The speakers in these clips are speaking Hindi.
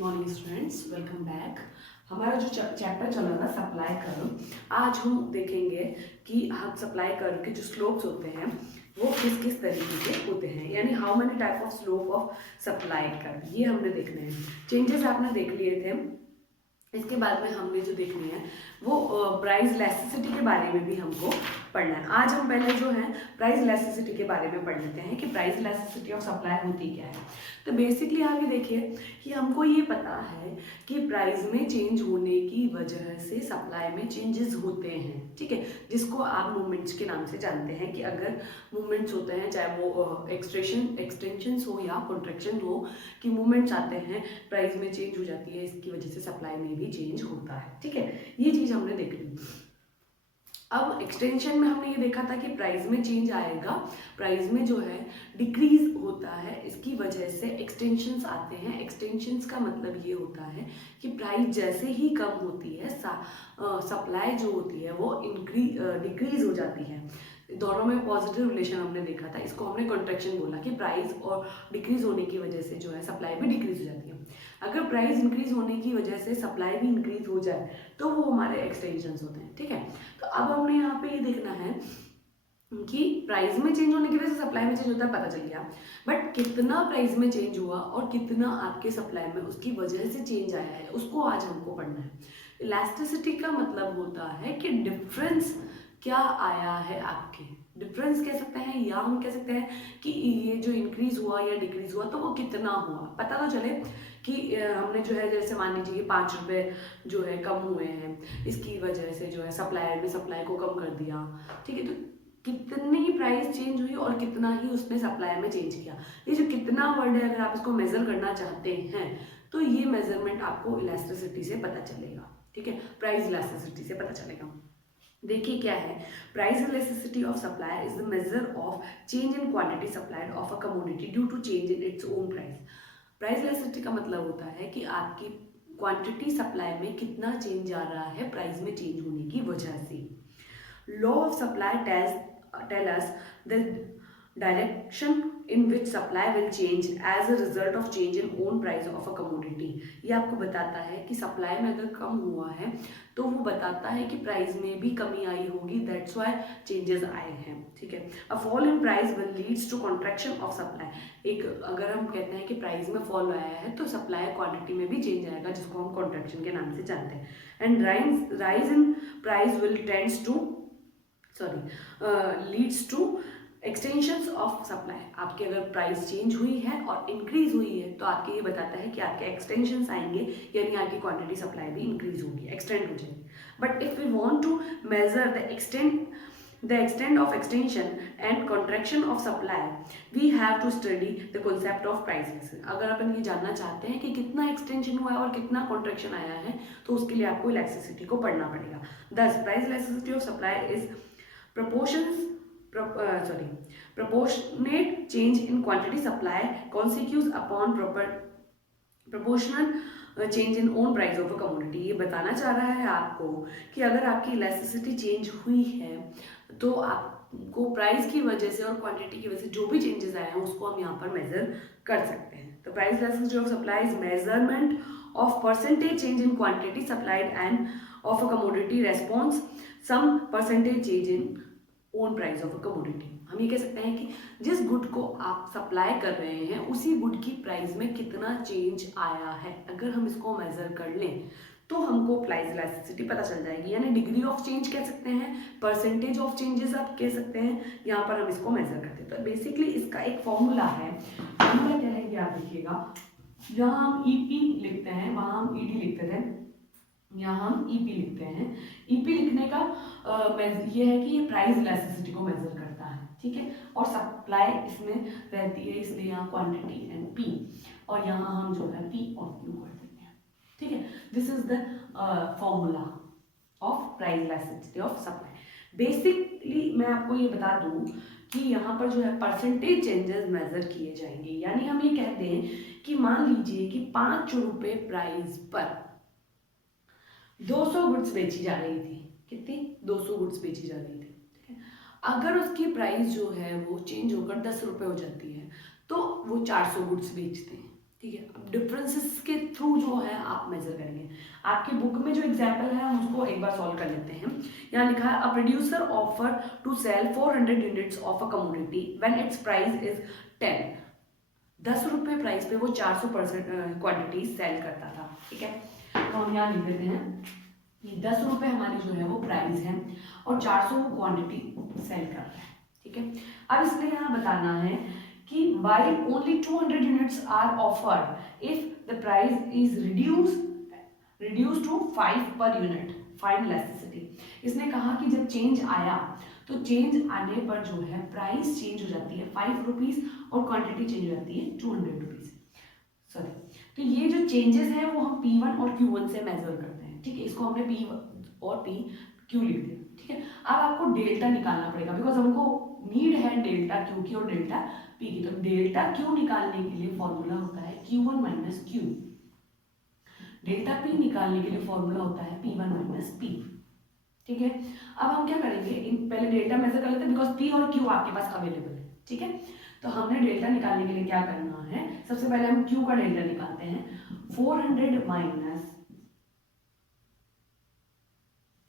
Morning students, welcome back. हमारा जो चैप्टर चल रहा था सप्लाई कर्व, आज हम देखेंगे कि हम सप्लाई कर्व के जो स्लोप्स होते हैं वो किस किस तरीके के होते हैं, यानी how many type of slope of supply curve, ये हमने देखने हैं। चेंजेस आपने देख लिए थे। इसके बाद में हमने जो देखनी है वो प्राइस इलास्टिसिटी के बारे में भी हमको पढ़ना है। आज हम पहले जो है प्राइस इलास्टिसिटी के बारे में पढ़ लेते हैं कि प्राइस इलास्टिसिटी ऑफ सप्लाई होती क्या है। तो बेसिकली आप ये देखिए कि हमको ये पता है कि प्राइस में चेंज होने की वजह से सप्लाई में चेंजेस होते हैं, ठीक है, जिसको आप मूवमेंट्स के नाम से जानते हैं। कि अगर मूवमेंट्स होते हैं, चाहे वो एक्सटेंशंस हो या कॉन्ट्रैक्शन हो, कि मूवमेंट्स आते हैं, प्राइस में चेंज हो जाती है, इसकी वजह से सप्लाई में भी चेंज होता है, ठीक है। ये चीज़ हमने देख ली। अब एक्सटेंशन में हमने ये देखा था कि प्राइस में चेंज आएगा, प्राइस में जो है डिक्रीज होता है, इसकी वजह से एक्सटेंशंस आते हैं। एक्सटेंशंस का मतलब ये होता है कि प्राइस जैसे ही कम होती है सप्लाई जो होती है वो डिक्रीज हो जाती है। दोनों में पॉजिटिव रिलेशन हमने देखा था, इसको हमने कॉन्ट्रैक्शन बोला कि प्राइस और डिक्रीज होने की वजह से जो है सप्लाई भी डिक्रीज हो जाती है। अगर प्राइस इंक्रीज होने की वजह से सप्लाई भी इंक्रीज हो जाए तो वो हमारे एक्सटेंशंस होते हैं, ठीक है। तो अब हमने यहाँ पे ये देखना है कि प्राइस में चेंज होने की वजह से सप्लाई में चेंज होता है, पता चल गया, बट कितना प्राइस में चेंज हुआ और कितना आपके सप्लाई में उसकी वजह से चेंज आया है, उसको आज हमको पढ़ना है। इलास्टिसिटी का मतलब होता है कि डिफरेंस क्या आया है आपके, डिफरेंस कह सकते हैं या हम कह सकते हैं कि ये जो इंक्रीज हुआ या डिक्रीज हुआ तो वो कितना हुआ, पता तो चले कि हमने जो है जैसे मान लीजिए 5 रुपये जो है कम हुए हैं, इसकी वजह से जो है सप्लायर ने सप्लाई को कम कर दिया, ठीक है। तो कितनी प्राइस चेंज हुई और कितना ही उसने सप्लाई में चेंज किया, ये जो कितना वर्ड है, अगर आप इसको मेजर करना चाहते हैं तो ये मेजरमेंट आपको इलास्टिसिटी से पता चलेगा, ठीक है, प्राइस इलास्टिसिटी से पता चलेगा। देखिए क्या है, price elasticity of supply is the measure of change in quantity supplied of a commodity due to change in its own price. Price elasticity का मतलब होता है कि आपकी क्वांटिटी सप्लाई में कितना चेंज आ रहा है प्राइस में चेंज होने की वजह से। Law of supply tell us the direction in which supply will change as a result of change in own price of a commodity। ये आपको बताता है कि सप्लाई में अगर कम हुआ है तो वो बताता है कि प्राइस में भी कमी आई होगी, दैट्स वाई चेंजेस आए हैं, ठीक है। A fall in price will leads to contraction of supply. एक अगर हम कहते हैं कि प्राइस में फॉल आया है तो सप्लाई क्वांटिटी में भी चेंज आएगा, जिसको हम कॉन्ट्रैक्शन के नाम से जानते हैं। And rise in price will tends to leads to extensions of supply. आपकी अगर प्राइस चेंज हुई है और इंक्रीज हुई है तो आपके ये बताता है कि आपके एक्सटेंशंस आएंगे, यानी आपकी क्वांटिटी सप्लाई भी इंक्रीज होगी, एक्सटेंड हो जाएगी। But if we want to measure the extent of extension and contraction of supply, we have to study the concept of price elasticity। अगर अपन ये जानना चाहते हैं कि कितना एक्सटेंशन हुआ है और कितना कॉन्ट्रैक्शन आया है तो उसके लिए आपको इलास्टिसिटी को पढ़ना पड़ेगा। Thus price elasticity of supply is proportionate change in quantity supply consequence upon proportional change in own price of a commodity. ये बताना चाह रहा है आपको कि अगर आपकी इलास्टिसिटी चेंज हुई है तो आपको प्राइस की वजह से और क्वांटिटी की वजह से जो भी चेंजेस आए हैं उसको हम यहाँ पर मेजर कर सकते हैं। तो price elasticity of supply is measurement of percentage change in quantity supplied and of a commodity response some percentage change in own price of a commodity. हम ये कह सकते हैं कि जिस गुड को आप सप्लाई कर रहे हैं उसी गुड की प्राइस में कितना चेंज आया है, अगर हम इसको मेजर कर लें तो हमको प्राइस इलास्टिसिटी पता चल जाएगी, यानी डिग्री ऑफ चेंज कह सकते हैं, परसेंटेज ऑफ चेंजेस आप कह सकते हैं, यहाँ पर हम इसको मेजर करते हैं। तो बेसिकली इसका एक फॉर्मूला है, फॉर्मूला क्या है याद रखिएगा, जहाँ हम ईपी लिखते हैं वहाँ हम ईडी लिखते थे, यहाँ हम ईपी लिखते हैं। ईपी लिखने का ये है कि ये प्राइस इलास्टिसिटी को मेजर करता है, ठीक है, और सप्लाई इसमें रहती है, इसलिए यहाँ क्वांटिटी एंड पी, और यहाँ हम जो है पी और क्यू कर देते हैं, ठीक है। This is the formula of price elasticity of supply. Basically मैं आपको ये बता दूं कि यहाँ पर जो है परसेंटेज चेंजेस मेजर किए जाएंगे, यानी हम ये कहते हैं कि मान लीजिए कि 5 रुपये प्राइस पर 200 गुड्स बेची जा रही थी, कितनी 200 गुड्स बेची जा रही थी, ठीक है। अगर उसकी प्राइस जो है वो चेंज होकर 10 रुपये हो जाती है तो वो 400 गुड्स बेचते हैं, ठीक है। अब डिफरेंसेस के थ्रू जो है आप मेजर करेंगे। आपके बुक में जो एग्जाम्पल है हम उसको एक बार सॉल्व कर लेते हैं। यहाँ लिखा है a producer offer to sell 400 units of a commodity when its price is 10। 10 रुपये प्राइस पे वो 400% क्वांटिटी सेल करता था। ठीक है, तो हम यहाँ लिख देते हैं कि 10 रुपये हमारी जो है वो प्राइस है और 400 वो क्वांटिटी सेल कर रहा है। ठीक है, अब इसमें यहाँ बताना है कि while only 200 units are offered if the price is reduced to 5 per unit, find elasticity। इसने कहा कि जब चेंज आया तो चेंज आने पर जो है प्राइस चेंज हो जाती है 5 रुपीज और क्वांटिटी चेंज हो जाती है 200 रुपीज। सॉरी, तो ये जो चेंजेस है वो हम P1 और Q1 से मेजर करते हैं। ठीक है, इसको हमने P और PQ लिख दिया। ठीक है, अब आपको डेल्टा निकालना पड़ेगा बिकॉज हमको नीड है डेल्टा Q की और डेल्टा P की। तो डेल्टा Q निकालने के लिए फॉर्मूला होता है Q1 minus Q। Delta P निकालने के लिए फॉर्मूला होता है P1 माइनस P। ठीक है, अब हम क्या करेंगे, पहले डेल्टा मेजर कर लेते हैं बिकॉज P और Q आपके पास अवेलेबल है। ठीक है, तो हमने डेल्टा निकालने के लिए क्या करना है, सबसे पहले हम Q का डेल्टा निकालते हैं। 400 माइनस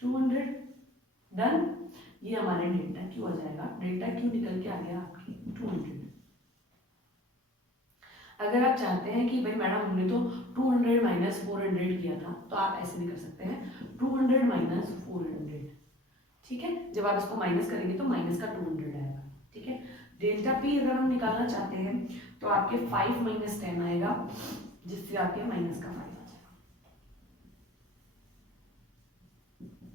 200 डन, ये हमारे डेल्टा Q आ जाएगा। डेल्टा Q निकल के आ गया आपकी 200। अगर आप चाहते हैं कि भाई मैडम हमने तो 200 माइनस 400 किया था, तो आप ऐसे भी कर सकते हैं 200 माइनस 400। ठीक है, जब आप इसको माइनस करेंगे तो माइनस का 200 आएगा। ठीक है, डेल्टा पी अगर हम निकालना चाहते हैं तो आपके 5 माइनस 10 आएगा, जिससे आपके माइनस का 5 आ जाएगा।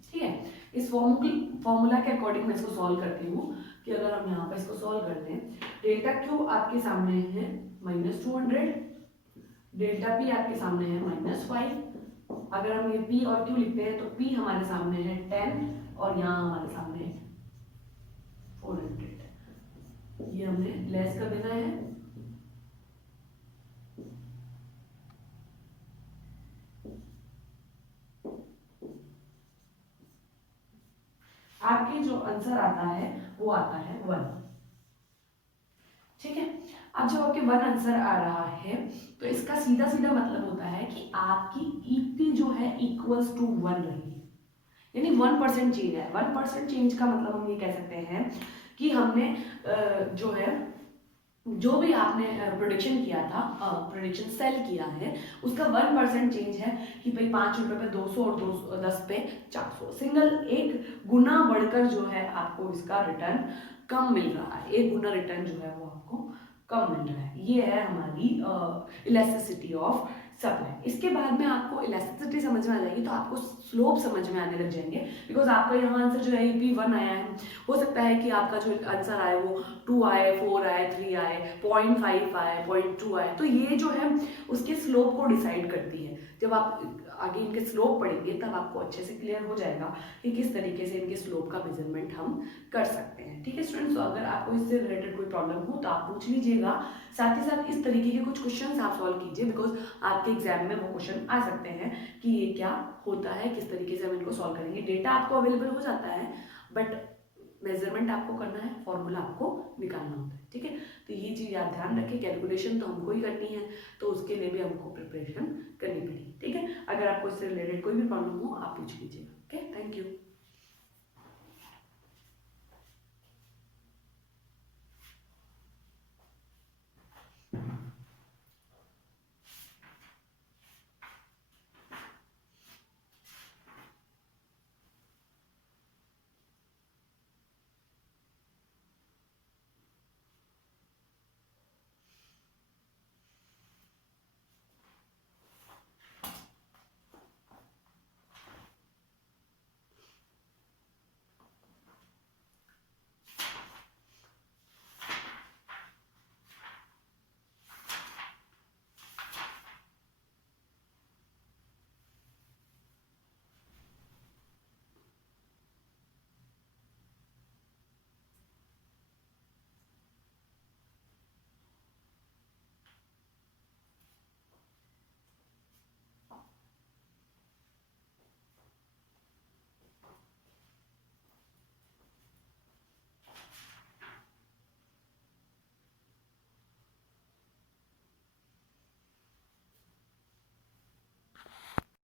ठीक है, इस फॉर्मूला के अकॉर्डिंग मैं इसको सॉल्व करती हूँ कि अगर हम यहाँ पर इसको सॉल्व कर दें, डेल्टा क्यू आपके सामने है -200, डेल्टा पी आपके सामने है -5। अगर हम ये पी और क्यू लिखते हैं तो पी हमारे सामने है 10 और यहाँ हमारे सामने है 400। ये हमने लेस कर देना है। आपके जो आंसर आता है वो आता है 1। ठीक है, अब जब आपके 1 आंसर आ रहा है तो इसका सीधा सीधा मतलब होता है कि आपकी ईपी जो है इक्वल्स टू 1 रही है, यानी 1% चेंज है। 1% चेंज का मतलब हम ये कह सकते हैं कि हमने जो है जो भी आपने प्रोडिक्शन किया था, प्रोडिक्शन सेल किया है, उसका 1% चेंज है कि भाई 5 रुपये पे 200 और 210 पे 400, सिंगल एक गुना बढ़कर जो है आपको इसका रिटर्न कम मिल रहा है। एक गुना रिटर्न जो है वो आपको कम मिल रहा है। ये है हमारी इलास्टिसिटी ऑफ सप्लाई। इसके बाद में आपको इलास्टिसिटी समझ में आ जाएगी तो आपको स्लोप समझ में आने लग जाएंगे बिकॉज आपका यहाँ आंसर जो है EP1 आया है, हो सकता है कि आपका जो आंसर आए वो 2 आए, 4 आए, 3 आए, 0.5 आए, 0.2 आए। तो ये जो है उसके स्लोप को डिसाइड करती है। जब आप आगे इनके स्लोप पढ़ेंगे तब आपको अच्छे से क्लियर हो जाएगा कि किस तरीके से इनके स्लोप का मेजरमेंट हम कर सकते हैं। ठीक है स्टूडेंट्स, तो अगर आपको इससे रिलेटेड कोई प्रॉब्लम हो तो आप पूछ लीजिएगा। साथ ही साथ इस तरीके के कुछ क्वेश्चन आप सॉल्व कीजिए बिकॉज आपके एग्जाम में वो क्वेश्चन आ सकते हैं कि ये क्या होता है, किस तरीके से हम इनको सॉल्व करेंगे। डेटा आपको अवेलेबल हो जाता है बट मेजरमेंट आपको करना है, फॉर्मूला आपको निकालना होता है। ठीक है, तो ये चीज़ आप ध्यान रखें। कैलकुलेशन तो हमको ही करनी है तो उसके लिए भी हमको प्रिपरेशन करनी पड़ेगी। ठीक है, अगर आपको इससे रिलेटेड कोई भी प्रॉब्लम हो आप पूछ लीजिएगा। Okay, thank you.